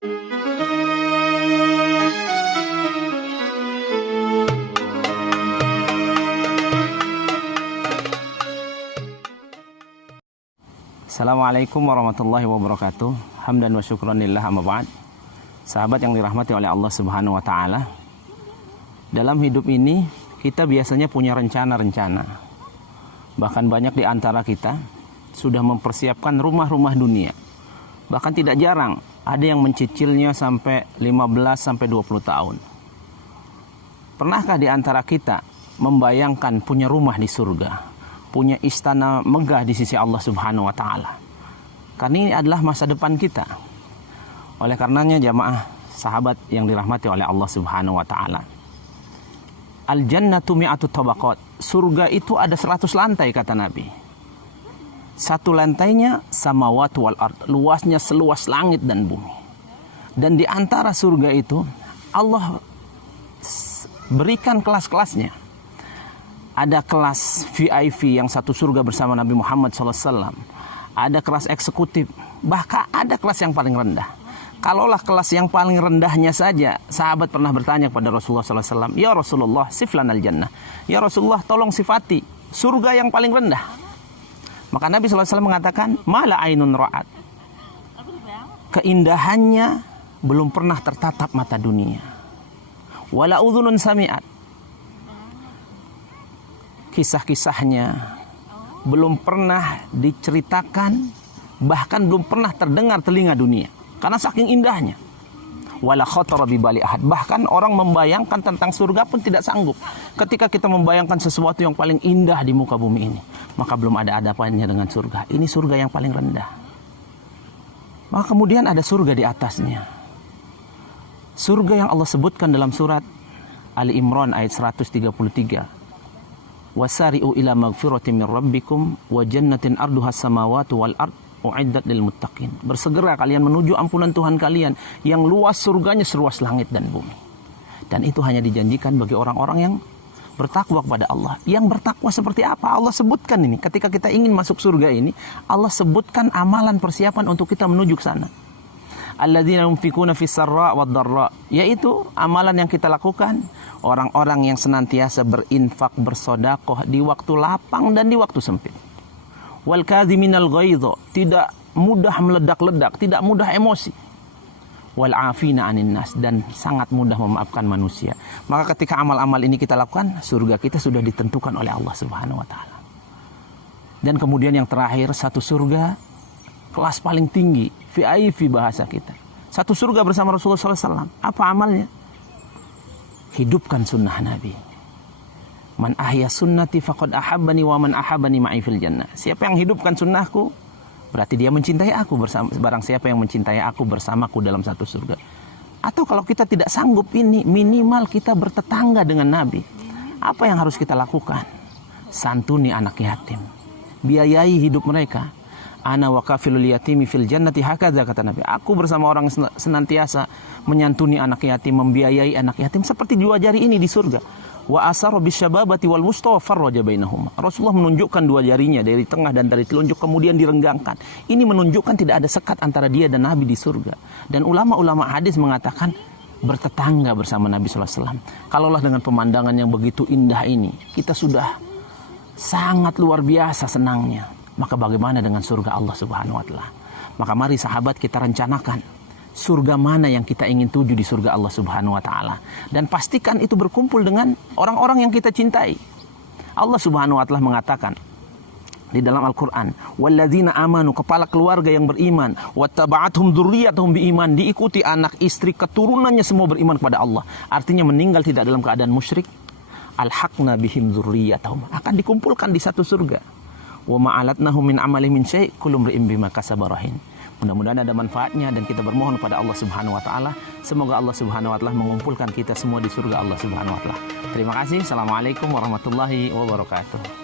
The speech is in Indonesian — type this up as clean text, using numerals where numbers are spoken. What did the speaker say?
Assalamualaikum warahmatullahi wabarakatuh. Hamdan wa syukran lillah, amma ba'd. Sahabat yang dirahmati oleh Allah Subhanahu wa taala. Dalam hidup ini kita biasanya punya rencana-rencana. Bahkan banyak di antara kita sudah mempersiapkan rumah-rumah dunia. Bahkan tidak jarang ada yang mencicilnya sampai 15 sampai 20 tahun. Pernahkah di antara kita membayangkan punya rumah di surga? Punya istana megah di sisi Allah Subhanahu wa taala. Karena ini adalah masa depan kita. Oleh karenanya jamaah sahabat yang dirahmati oleh Allah Subhanahu wa taala. Al jannatu mi'atu tabaqat. Surga itu ada 100 lantai kata Nabi. Satu lantainya samawati wal ard, luasnya seluas langit dan bumi. Dan di antara surga itu Allah berikan kelas-kelasnya. Ada kelas VIP yang satu surga bersama Nabi Muhammad SAW. Ada kelas eksekutif. Bahkan ada kelas yang paling rendah. Kalaulah kelas yang paling rendahnya saja, sahabat pernah bertanya kepada Rasulullah SAW, "Ya Rasulullah, siflan al-jannah." Ya Rasulullah, tolong sifati surga yang paling rendah. Maka Nabi SAW mengatakan, "Mala ainun ra'at." Keindahannya belum pernah tertatap mata dunia. Wala udhunun sami'at. Kisah-kisahnya belum pernah diceritakan, bahkan belum pernah terdengar telinga dunia, karena saking indahnya. Wala khatara bi bali ahad. Bahkan orang membayangkan tentang surga pun tidak sanggup. Ketika kita membayangkan sesuatu yang paling indah di muka bumi ini, maka belum ada apa-apanya dengan surga. Ini surga yang paling rendah. Maka kemudian ada surga di atasnya. Surga yang Allah sebutkan dalam surat Ali Imran ayat 133. Wasari'u ila magfiratin min rabbikum wa jannatin arduhas samawati wal ard uiddat lil muttaqin. Bersegera kalian menuju ampunan Tuhan kalian yang luas surganya seluas langit dan bumi. Dan itu hanya dijanjikan bagi orang-orang yang bertakwa kepada Allah. Yang bertakwa seperti apa? Allah sebutkan ini. Ketika kita ingin masuk surga ini, Allah sebutkan amalan persiapan untuk kita menuju ke sana. Alladzina yunfikuna fis sarra wad dharra, yaitu amalan yang kita lakukan orang-orang yang senantiasa berinfak, bersedekah di waktu lapang dan di waktu sempit. Wal kadhiminal ghaidha, tidak mudah meledak-ledak, tidak mudah emosi. Wal afina 'anin nas, dan sangat mudah memaafkan manusia. Maka ketika amal-amal ini kita lakukan, surga kita sudah ditentukan oleh Allah Subhanahu wa taala. Dan kemudian yang terakhir, satu surga kelas paling tinggi, VIP bahasa kita. Satu surga bersama Rasulullah SAW. Apa amalnya? Hidupkan sunnah Nabi. Man ahya sunnati faqad ahabbani wa man ahabbani ma'i fil jannah. Siapa yang hidupkan sunnahku, berarti dia mencintai aku bersama. Barang siapa yang mencintai aku bersamaku dalam satu surga. Atau kalau kita tidak sanggup ini, minimal kita bertetangga dengan Nabi. Apa yang harus kita lakukan? Santuni anak yatim. Biayai hidup mereka. Ana wa kafilul yatimi fil jannati hakadza, kata Nabi. Aku bersama orang senantiasa menyantuni anak yatim, membiayai anak yatim seperti dua jari ini di surga. Wa asara bisyababati wal wusta farraja bainahuma. Rasulullah menunjukkan dua jarinya dari tengah dan dari telunjuk, kemudian direnggangkan. Ini menunjukkan tidak ada sekat antara dia dan Nabi di surga. Dan ulama-ulama hadis mengatakan bertetangga bersama Nabi SAW. Kalaulah dengan pemandangan yang begitu indah ini kita sudah sangat luar biasa senangnya, maka bagaimana dengan surga Allah Subhanahu wa taala? Maka mari sahabat kita rencanakan surga mana yang kita ingin tuju di surga Allah Subhanahu wa taala, dan pastikan itu berkumpul dengan orang-orang yang kita cintai. Allah Subhanahu wa taala mengatakan di dalam Al-Qur'an, walladzina amanu, kepala keluarga yang beriman, wattaba'athum dzurriyyatuhum biiman, diikuti anak istri keturunannya semua beriman kepada Allah. Artinya meninggal tidak dalam keadaan musyrik. Alhaqna bihim dzurriyyatuhum, akan dikumpulkan di satu surga. Wa ma'alatnahum min amalihim min syai' kullu imrin bima kasaba rahin. Mudah-mudahan ada manfaatnya, dan kita bermohon kepada Allah Subhanahu wa taala, semoga Allah Subhanahu wa taala mengumpulkan kita semua di surga Allah Subhanahu wa taala. Terima kasih. Assalamualaikum warahmatullahi wabarakatuh.